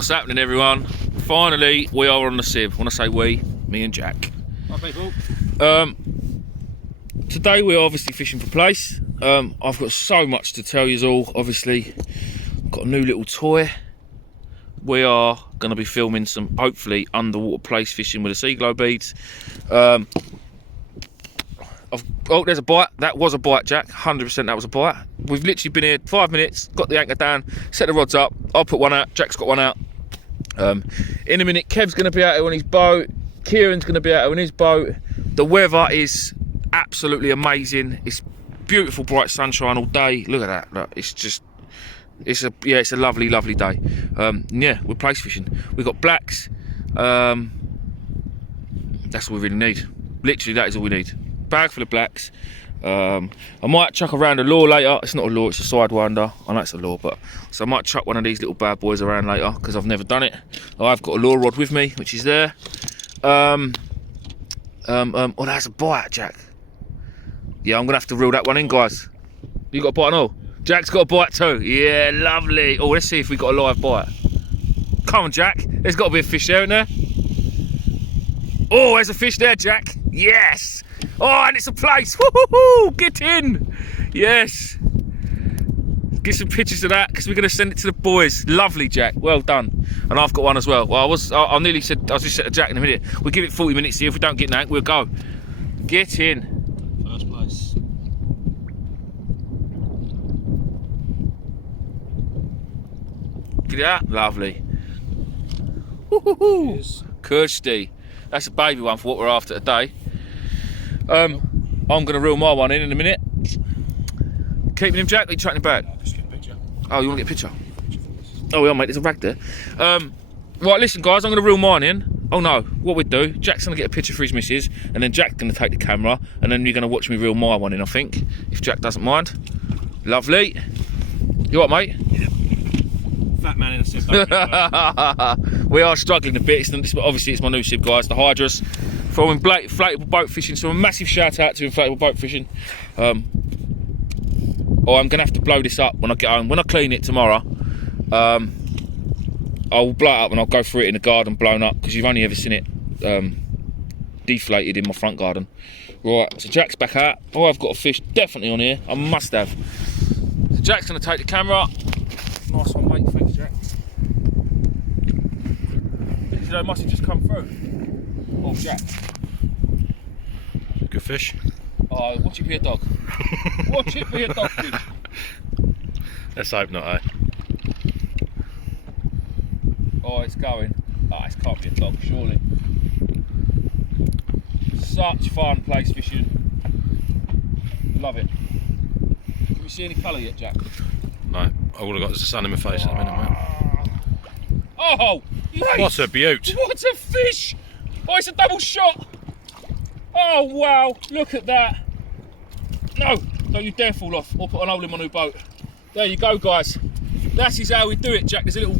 What's happening, everyone? Finally, we are on the sieve. When I say we, me and Jack. Hi people. Today we're obviously fishing for Plaice. I've got so much to tell you all. Obviously, I've got a new little toy. We are going to be filming some, hopefully, underwater Plaice fishing with the sea glow beads. Oh, there's a bite. That was a bite, Jack. 100% that was a bite. We've literally been here 5 minutes, got the anchor down, set the rods up. I'll put one out. Jack's got one out. In a minute, Kev's going to be out here on his boat. Kieran's going to be out here on his boat. The weather is absolutely amazing. It's beautiful, bright sunshine all day. Look at that. Look, it's just, it's a lovely, lovely day. Yeah, we're Plaice fishing. We've got blacks. That's all we really need. Literally, that is all we need. Bag full of blacks. I might chuck around a lure later. It's not a lure, it's a sidewinder. I know it's a lure, but so I might chuck one of these little bad boys around later because I've never done it. I've got a lure rod with me, which is there. Oh, that's a bite, Jack. Yeah, I'm gonna have to reel that one in, guys. You got a bite and all? Jack's got a bite too. Yeah, lovely. Oh, let's see if we got a live bite. Come on, Jack. There's got to be a fish there, isn't there? Oh, there's a fish there, Jack. Yes. Oh, and it's a Plaice. Woo-hoo-hoo! Get in. Yes. Get some pictures of that because we're going to send it to the boys. Lovely, Jack. Well done. And I've got one as well. Well, I nearly said, I was just said to Jack in a minute, we'll give it 40 minutes here. If we don't get an we'll go. Get in. First place. Get that. Lovely. Woo-hoo-hoo. Kirsty. That's a baby one for what we're after today. I'm going to reel my one in a minute. Keeping him, Jack? Are you tracking him back? I'll just get a picture. Oh, you want to get a picture? Oh, yeah, mate, there's a rag there. Right, listen, guys, I'm going to reel mine in. Oh, no, what we do, Jack's going to get a picture for his missus, and then Jack's going to take the camera, and then you're going to watch me reel my one in, I think, if Jack doesn't mind. Lovely. You all right, mate? Yeah. Fat man in a sieve. We are struggling a bit. Obviously, it's my new sieve, guys, the Hydrus. From inflatable boat fishing, so a massive shout out to inflatable boat fishing. Oh, I'm gonna have to blow this up when I get home. When I clean it tomorrow, I'll blow it up and I'll go through it in the garden blown up because you've only ever seen it deflated in my front garden. Right, so Jack's back out. Oh, I've got a fish definitely on here. I must have. So Jack's gonna take the camera. Nice one, mate. Thanks, Jack. It must have just come through. Oh, Jack. Good fish. Oh, watch it be a dog. Watch it be a dog fish. Let's hope not, eh? Oh, it's going. Oh, it can't be a dog, surely. Such fun Plaice fishing. Love it. Can we see any colour yet, Jack? No, all I've got is the sun in my face at the minute, mate. Oh, mate. What a beaut. What a fish. Oh, it's a double shot. Oh, wow. Look at that. No, don't you dare fall off or put an hole in my new boat. There you go, guys. That is how we do it, Jack. There's a little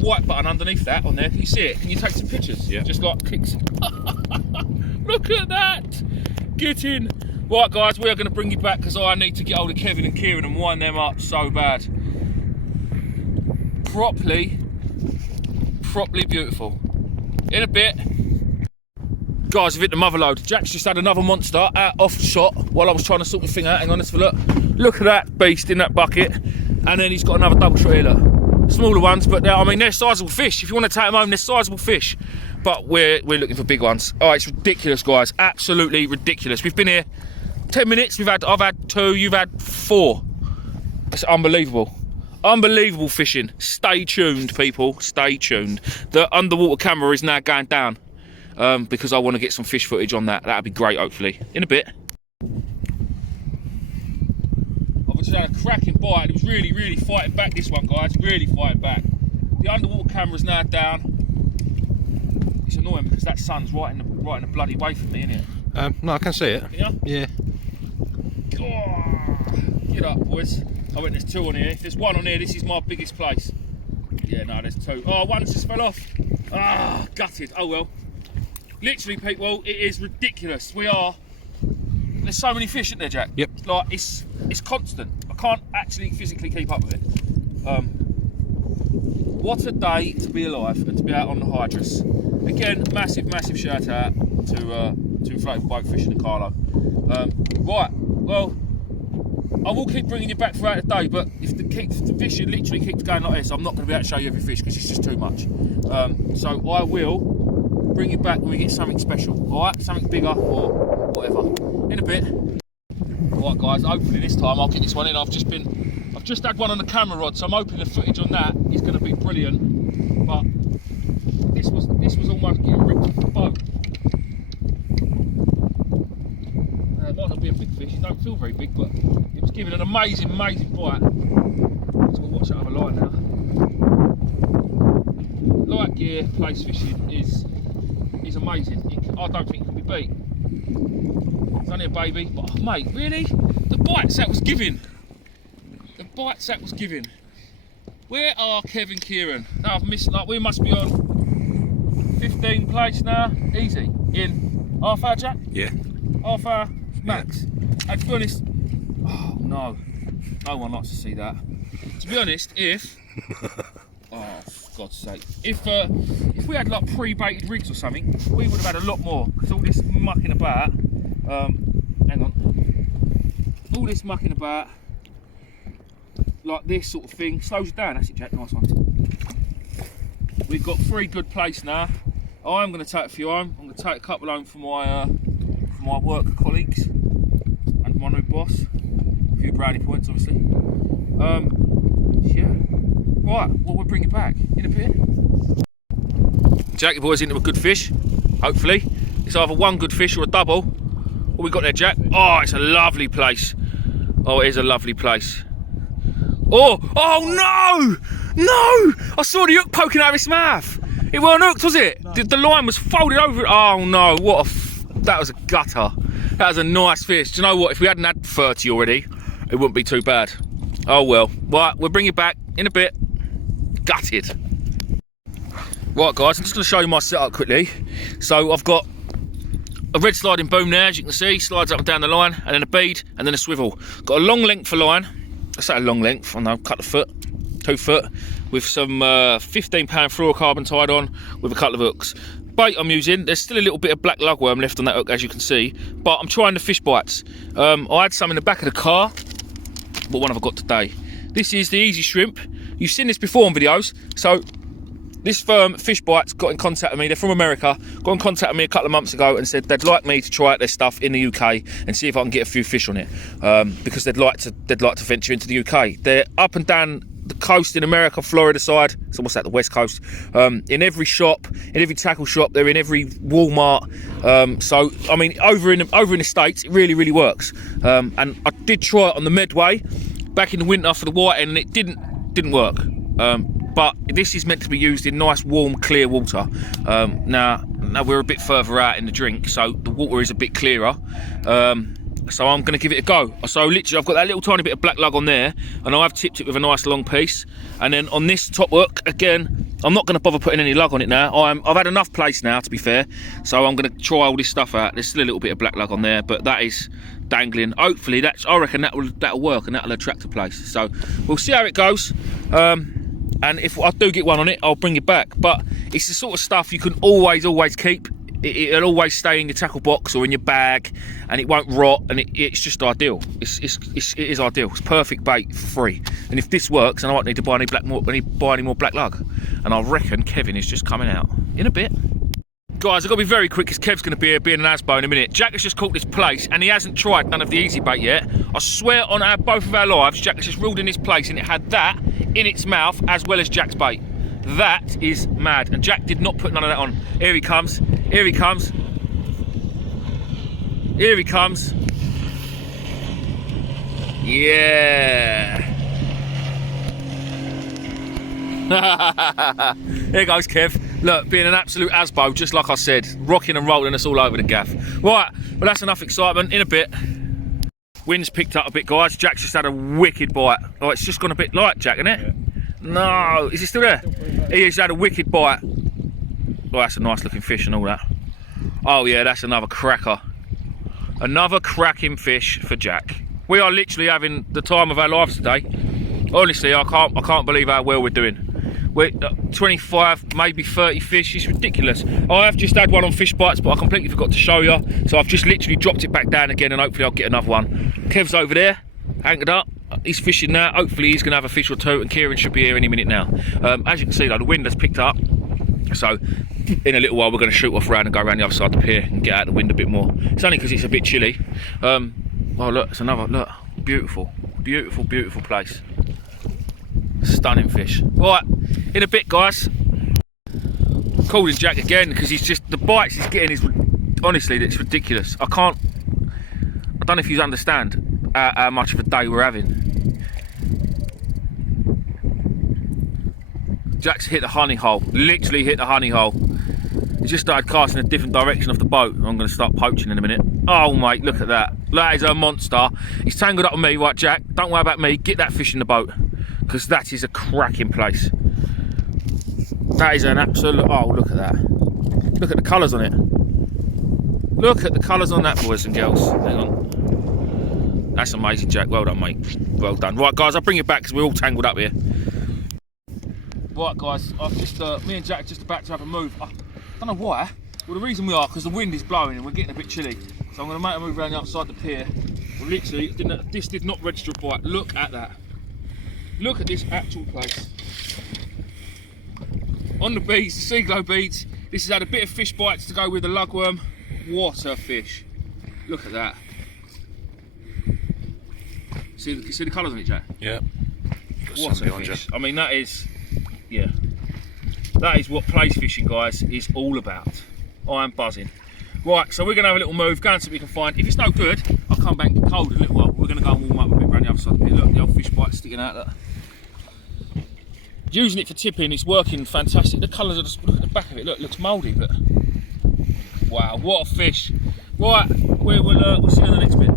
white button underneath that on there. Can you see it? Can you take some pictures? Yeah. Just like clicks. Look at that. Get in. Right, guys, we are going to bring you back because I need to get hold of Kevin and Kieran and wind them up so bad. Properly beautiful. In a bit. Guys, I've hit the mother load. Jack's just had another monster out off shot while I was trying to sort my thing out. Hang on, let's have a look. Look at that beast in that bucket. And then he's got another double shot here, look. Smaller ones, but they're sizable fish. If you want to take them home, they're sizable fish. But we're looking for big ones. Oh, it's ridiculous, guys. Absolutely ridiculous. We've been here 10 minutes. I've had 2, you've had 4. It's unbelievable. Unbelievable fishing. Stay tuned, people. Stay tuned. The underwater camera is now going down because I want to get some fish footage on that. That'd be great, hopefully. In a bit. I've just had a cracking bite. It was really, really fighting back, this one, guys. Really fighting back. The underwater camera's now down. It's annoying because that sun's right in the bloody way for me, isn't it? No, I can see it. Yeah? Yeah. Oh, get up, boys. I went, there's 2 on here. If there's 1 on here, this is my biggest Plaice. Yeah, no, there's 2. Oh, 1's just fell off. Ah, gutted. Oh, well. Literally, people, it is ridiculous. There's so many fish, isn't there, Jack? Yep. It's constant. I can't actually physically keep up with it. What a day to be alive and to be out on the hydrus. Again, massive shout out to Inflatable Boat Fishing and Carlo. Right, well, I will keep bringing you back throughout the day, but if the fishing literally keeps going like this, I'm not going to be able to show you every fish because it's just too much. So I will bring you back when we get something special, alright? Something bigger or whatever. In a bit. Alright guys, hopefully this time I'll get this one in. I've just had one on the camera rod, so I'm hoping the footage on that is going to be brilliant. But this was almost getting ripped off the boat. It might not be a big fish, it don't feel very big, but it was giving an amazing bite. Just got to watch that other line now. Light gear Plaice fishing is amazing. I don't think it can be beat. It's only a baby, but oh, mate, really? The bites that was giving. The bites that was giving. Where are Kev and Kieran? Now I've missed, like, we must be on 15 Plaice now, easy. In half hour, Jack? Yeah. Half hour max. And to be honest, oh no one likes to see that. To be honest, if oh for God's sake, if we had like pre-baited rigs or something, we would have had a lot more. Because all this mucking about, hang on, all this mucking about like this sort of thing slows you down. That's it, Jack. Nice one. We've got 3 good Plaice now. I'm going to take a few home. I'm going to take a couple home for my work colleagues and my new boss. A few brownie points, obviously. Yeah. Right, well, we'll bring it back in a bit. Jack, your boy's into a good fish, hopefully. It's either one good fish or a double. What we got there, Jack? Oh, it's a lovely Plaice. Oh, it is a lovely Plaice. Oh no! No! I saw the hook poking out of his mouth. It weren't hooked, was it? No. The line was folded over it. Oh no, that was a gutter. That was a nice fish. Do you know what? If we hadn't had 30 already, it wouldn't be too bad. Oh well. Right, we'll bring it back in a bit. Gutted. Right guys, I'm just going to show you my setup quickly. So I've got a red sliding boom there, as you can see, slides up and down the line, and then a bead, and then a swivel. Got a long length for line. I say a long length, I don't know, couple of foot, 2 foot, with some 15 pound fluorocarbon tied on with a couple of hooks. Bait I'm using, there's still a little bit of black lugworm left on that hook, as you can see, but I'm trying the fish bites. I had some in the back of the car. What one have I got today? This is the Easy Shrimp. You've seen this before on videos. So this firm, Fish Bites, got in contact with me. They're from America. Got in contact with me a couple of months ago and said they'd like me to try out their stuff in the UK and see if I can get a few fish on it, because they'd like to venture into the UK. They're up and down the coast in America, Florida side. So what's that? The West Coast. In every shop, in every tackle shop, they're in every Walmart. So I mean, over in the States, it really works. And I did try it on the Medway back in the winter for the white end, and it didn't work. But this is meant to be used in nice, warm, clear water. Now we're a bit further out in the drink, so the water is a bit clearer. So I'm going to give it a go. So literally, I've got that little tiny bit of black lug on there, and I've tipped it with a nice long piece. And then on this top hook, again, I'm not going to bother putting any lug on it now. I've had enough Plaice now, to be fair. So I'm going to try all this stuff out. There's still a little bit of black lug on there, but that is dangling. Hopefully, I reckon that'll work and that'll attract a Plaice. So we'll see how it goes. And if I do get one on it, I'll bring it back. But it's the sort of stuff you can always keep. It'll always stay in your tackle box or in your bag, and it won't rot, and it's just ideal. It is ideal. It's perfect bait for free. And if this works, then I won't need to buy any more black lug. And I reckon Kevin is just coming out in a bit. Guys, I've got to be very quick because Kev's going to be here being an Asbo in a minute. Jack has just caught this Plaice and he hasn't tried none of the easy bait yet. I swear on both of our lives, Jack has just reeled in this Plaice and it had that in its mouth as well as Jack's bait. That is mad. And Jack did not put none of that on. Here he comes. Here he comes. Here he comes. Yeah. Here goes Kev. Look, being an absolute Asbo, just like I said, rocking and rolling us all over the gaff. Right, well that's enough excitement. In a bit. Wind's picked up a bit, guys. Jack's just had a wicked bite. Oh, it's just gone a bit light, Jack, isn't it? Yeah. No, is he still there? He's had a wicked bite. Oh, that's a nice looking fish and all that. Oh yeah, that's another cracker. Another cracking fish for Jack. We are literally having the time of our lives today. Honestly, I can't believe how well we're doing. We're 25, maybe 30 fish. It's ridiculous. I have just had one on Fish Bites, but I completely forgot to show you. So I've just literally dropped it back down again, and hopefully I'll get another one. Kev's over there, anchored up. He's fishing now. Hopefully he's going to have a fish or two, and Kieran should be here any minute now. As you can see though, the wind has picked up. So in a little while we're going to shoot off around and go around the other side of the pier and get out the wind a bit more. It's only because it's a bit chilly. Oh look, it's another, look, beautiful, beautiful, beautiful place. Stunning fish. Right, in a bit guys. Calling Jack again because he's just, the bites he's getting is, honestly, it's ridiculous. I don't know if you understand how much of a day we're having. Jack's hit the honey hole, literally hit the honey hole. He just started casting a different direction off the boat. I'm going to start poaching in a minute. Oh mate, look at that. That is a monster. He's tangled up with me. Right, Jack, don't worry about me. Get that fish in the boat, because that is a cracking place. That is an absolute, oh look at that. Look at the colours on it. Look at the colours on that, boys and girls. Hang on. That's amazing, Jack. Well done, mate. Well done. Right, guys, I'll bring you back because we're all tangled up here. Right, guys, I've just, me and Jack are just about to have a move. I don't know why. Well, the reason we are, because the wind is blowing and we're getting a bit chilly. So I'm going to make a move around the outside the pier. Well, literally, this did not register a bite. Look at that. Look at this actual place. On the beads, the sea glow beads. This has had a bit of fish bites to go with the lugworm. What a fish. Look at that. See the colours on it, Jack? Yeah. What a fish. I mean, that is, yeah. That is what Plaice fishing, guys, is all about. I am buzzing. Right, so we're going to have a little move, go and see what we can find. If it's no good, I'll come back and get cold in a little while. We're going to go and warm up a bit around the other side of the pit. Look, the old fish bite sticking out. Look. Using it for tipping, it's working fantastic. The colours are just, look at the back of it, look, it looks mouldy. Look. Wow, what a fish. Right, we'll see you in the next bit.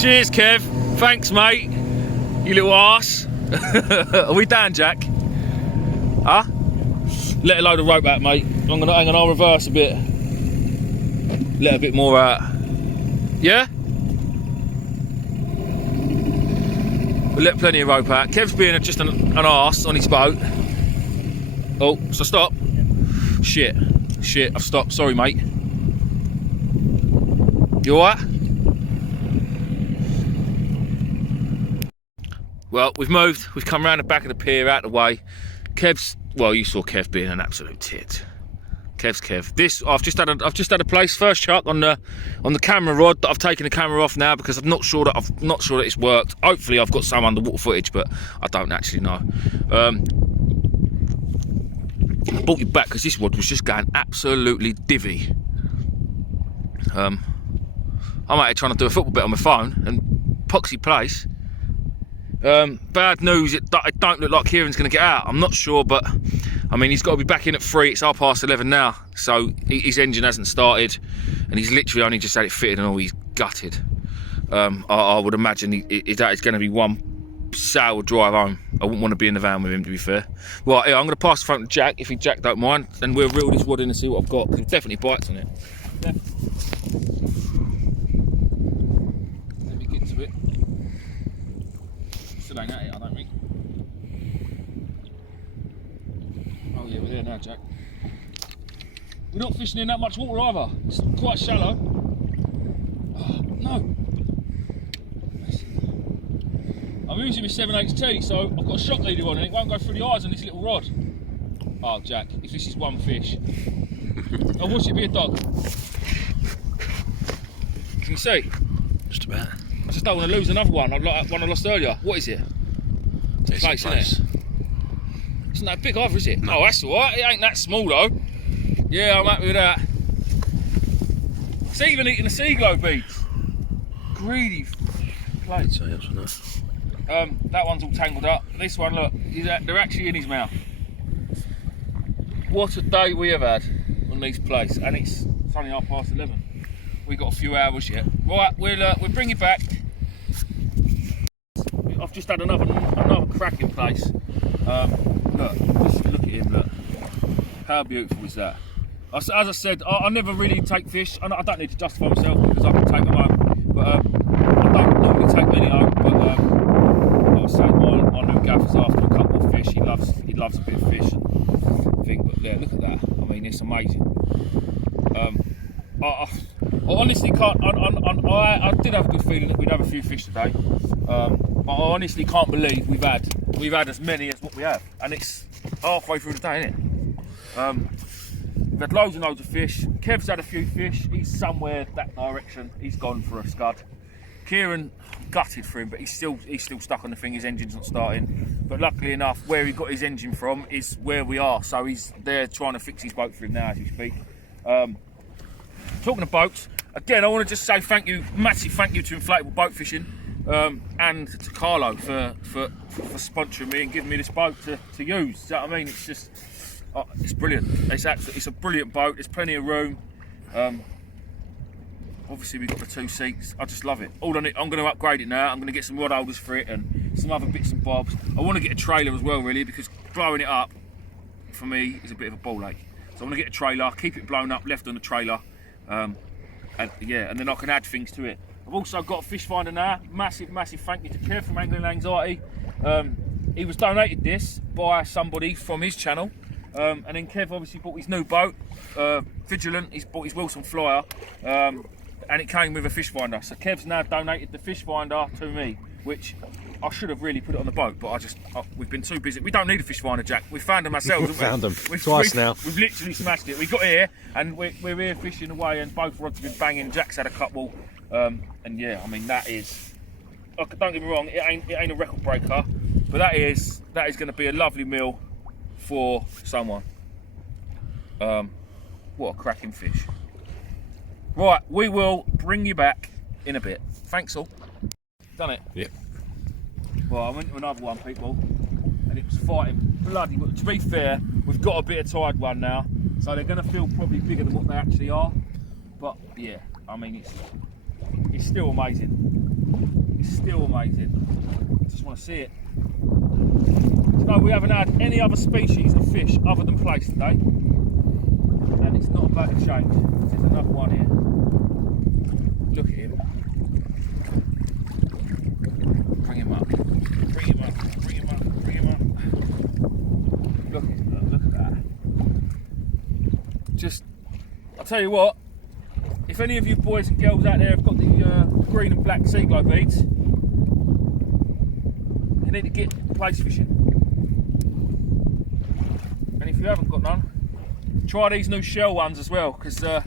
Cheers, Kev. Thanks, mate. You little arse. Are we down, Jack? Huh? Let a load of rope out, mate. Hang on, I'll reverse a bit. Let a bit more out. Yeah? We'll let plenty of rope out. Kev's being just an arse on his boat. Oh, so stop. Shit, I've stopped. Sorry, mate. You alright? Well, we've moved. We've come around the back of the pier, out of the way. Kev's, well, you saw Kev being an absolute tit. Kev's Kev. This, I've just had a Plaice first chuck on the camera rod that I've taken the camera off now because I'm not sure that it's worked. Hopefully, I've got some underwater footage, but I don't actually know. I brought you back because this rod was just going absolutely divvy. I'm out here trying to do a football bet on my phone and Poxy Plaice. Bad news, it don't look like Kieran's going to get out. I'm not sure, but I mean, he's got to be back in at 3. It's 11:30 now, so his engine hasn't started and he's literally only just had it fitted and all, he's gutted. I would imagine that is going to be one sour drive home. I wouldn't want to be in the van with him, to be fair. Right, yeah, I'm going to pass the phone to Jack, if Jack don't mind, and we'll reel this rod in and see what I've got, because it definitely bites on it. Let me get to it. Still ain't at it, I don't think. Oh yeah, we're there now, Jack. We're not fishing in that much water either. It's quite shallow. Oh, no. I'm using my 7/8T, so I've got a shock leader on and it won't go through the eyes on this little rod. Oh, Jack, if this is one fish. I watch it be a dog. Can you see? Just about. I just don't want to lose another one, like one I lost earlier. What is it? It's a Plaice, isn't it? Isn't that big either, is it? No. Oh, that's alright. It ain't that small though. Yeah, I'm happy with that. It's even eating the sea glow beads. Greedy Plaice. That one's all tangled up. This one, look, they're actually in his mouth. What a day we have had on these Plaice, and it's only 11:30. We've got a few hours yet. Right, we'll bring it back. I've just had another cracking Plaice. Look, just look at him. Look, how beautiful is that? As I said, I never really take fish. I don't need to justify myself because I can take them home, but I don't normally take many home. But new gaffers after a couple of fish. He loves a bit of fish. But yeah, look at that. I mean, it's amazing. I honestly can't. I did have a good feeling that we'd have a few fish today. I honestly can't believe we've had as many as what we have, and it's halfway through the day, isn't it? We've had loads and loads of fish. Kev's had a few fish. He's somewhere that direction. He's gone for a scud. Kieran, gutted for him, but he's still stuck on the thing. His engine's not starting. But luckily enough, where he got his engine from is where we are. So he's there trying to fix his boat for him now as we speak. Talking of boats, again, I want to just say thank you, massive thank you to Inflatable Boat Fishing and to Carlo for sponsoring me and giving me this boat to use. Do you know what I mean? It's just, it's brilliant. It's a brilliant boat. There's plenty of room. Obviously we've got the 2 seats. I just love it. I'm going to upgrade it now. I'm going to get some rod holders for it and some other bits and bobs. I want to get a trailer as well, really, because blowing it up for me is a bit of a ball ache. So I want to get a trailer, keep it blown up, left on the trailer, and then I can add things to it. I've also got a fish finder now. Massive thank you to Kev from Angling Anxiety. He was donated this by somebody from his channel. And then Kev obviously bought his new boat, Vigilant. He's bought his Wilson Flyer, and it came with a fish finder. So Kev's now donated the fish finder to me, which I should have really put it on the boat, but we've been too busy. We don't need a fish finder, Jack. We found them ourselves. We've found them twice now. We've literally smashed it. We got here and we're here fishing away, and both rods have been banging. Jack's had a couple, and yeah, I mean that is. Don't get me wrong, it ain't a record breaker, but that is going to be a lovely meal for someone. What a cracking fish. Right, we will bring you back in a bit. Thanks all. Done it? Yep. Well, I went to another one, people, and it was fighting bloody. But to be fair, we've got a bit of tide one now, so they're going to feel probably bigger than what they actually are. But yeah, I mean, it's still amazing. It's still amazing. I just want to see it. No, we haven't had any other species of fish other than Plaice today, and it's not about to change. There's another one here. Look at him. Bring him up. Bring him up. Bring him up. Bring him up. Look at that. Just, I'll tell you what. If any of you boys and girls out there have got the green and black sea glow beads, you need to get Plaice fishing. And if you haven't got none, try these new shell ones as well, because they're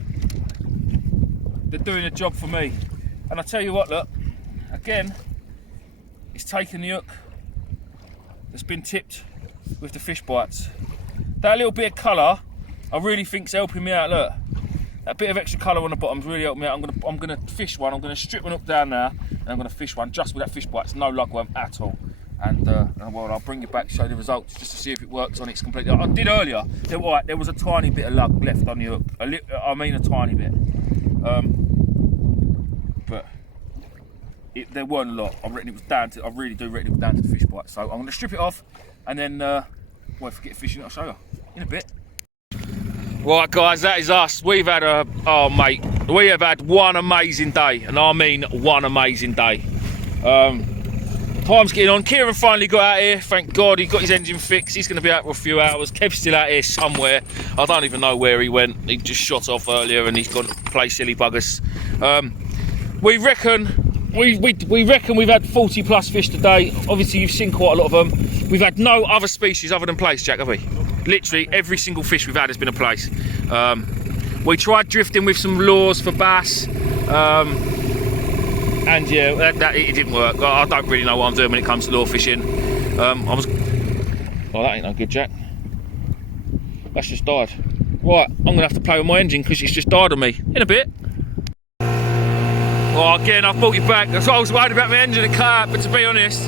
doing a job for me. And I tell you what, look, again, it's taken the hook that's been tipped with the fish bites. That little bit of colour, I really think's helping me out. Look, that bit of extra colour on the bottom's really helping me out. I'm gonna fish one. I'm gonna strip one hook down now, and I'm gonna fish one just with that fish bite. It's no lug worm at all. And well, I'll bring you back to show the results just to see if it works on its completely. I did earlier. There was a tiny bit of lug left on the hook. I mean a tiny bit. But there weren't a lot. I really do reckon it was down to the fish bite. So I'm going to strip it off, and then well, if I get fishing, I'll show you in a bit. Right, guys, that is us. We have had one amazing day, and I mean one amazing day. Time's getting on. Kieran finally got out here. Thank God he got his engine fixed. He's going to be out for a few hours. Kev's still out here somewhere. I don't even know where he went. He just shot off earlier, and he's gone to play silly buggers. We reckon we've had 40 plus fish today. Obviously you've seen quite a lot of them. We've had no other species other than Plaice, Jack, have we? Literally every single fish we've had has been a Plaice. We tried drifting with some lures for bass, and yeah, it didn't work. I don't really know what I'm doing when it comes to lure fishing. Oh, that ain't no good, Jack. That's just died. Right, I'm gonna have to play with my engine because it's just died on me. In a bit. Well, again, I've brought you back. That's what I was worried about my engine, it cut out, but to be honest,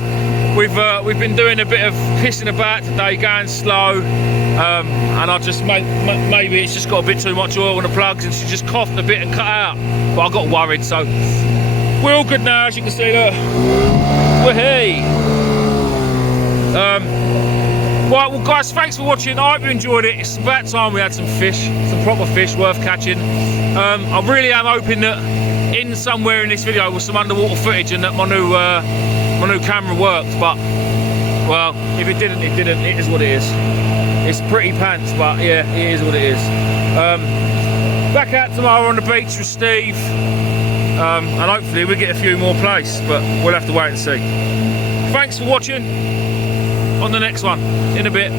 we've been doing a bit of pissing about today, going slow, and I just maybe it's just got a bit too much oil on the plugs, and she just coughed a bit and cut out. But I got worried, so we're all good now, as you can see. Look, woohoo! Right, well, guys, thanks for watching. I hope you enjoyed it. It's about time we had some fish, some proper fish worth catching. I really am hoping that in somewhere in this video was some underwater footage and that my new camera worked, but Well, if it didn't, it didn't. It is what it is. It's pretty pants, but yeah, it is what it is. Back out tomorrow on the beach with Steve, and hopefully we get a few more Plaice, but we'll have to wait and see. Thanks for watching. On the next one, in a bit.